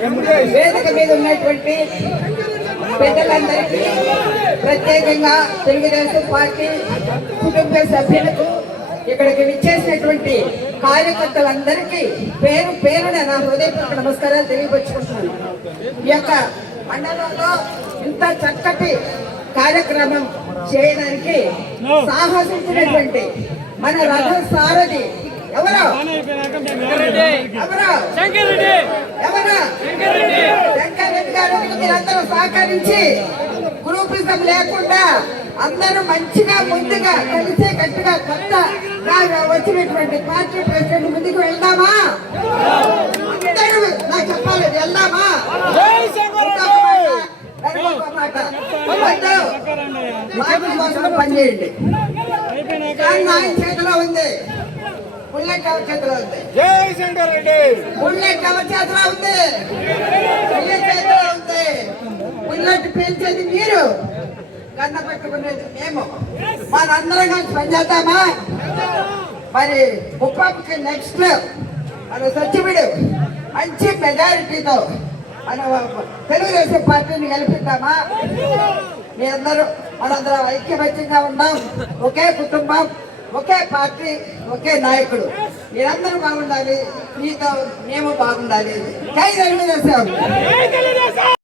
వేదిక మీద ఉన్నటువంటి పెద్దలందరికీ, ప్రత్యేకంగా తెలుగుదేశం పార్టీ కుటుంబ సభ్యులకు, ఇక్కడికి విచ్చేసినటువంటి కార్యకర్తలందరికీ పేరు పేరున నా హృదయపూర్వక నమస్కారాలు తెలియపరుచుకుంటున్నాను. ఈ యొక్క మండలంలో ఇంత చక్కటి కార్యక్రమం చేయడానికి సాహసించినటువంటి మన రథ సారథి ఎవరు? శంకర్రెడ్డి గారికి మీరందరూ సహకరించి గ్రూపిజం లేకుండా అందరూ మంచిగా ముందుగా కలిసే గట్టిగా కొత్తగా వచ్చినటువంటి పార్టీ ప్రెసిడెంట్ ముందుకు వెళ్దామా? అందరూ నాకు చెప్పాలి, వెళ్దామా? పనిచేయండి. కానీ ఆయన చేతిలో ఉంది, బుల్లెట్ ఎవరి చేతిలో ఉంది? బుల్లెట్ ఎవరి చేతిలో ఉంది? చేతిలో ఉంది. బుల్లెట్ పేల్చేది మీరు, కన్న పెట్టుకునేది మేము. మనందరం కలిసి పనిచేద్దామా? మరి ముప్పకి నెక్స్ట్ మన సచివుడు మంచి మెజారిటీతో మన తెలుగుదేశం పార్టీని గెలిపిద్దామా? మీ అందరూ మనందరం ఐక్యమత్యంగా ఉన్నాం. ఒకే కుటుంబం, ఒకే పార్టీ, ఒకే నాయకుడు. మీరందరూ బాగుండాలి, మీతో మేము బాగుండాలి. జై తెలుగుదేశం.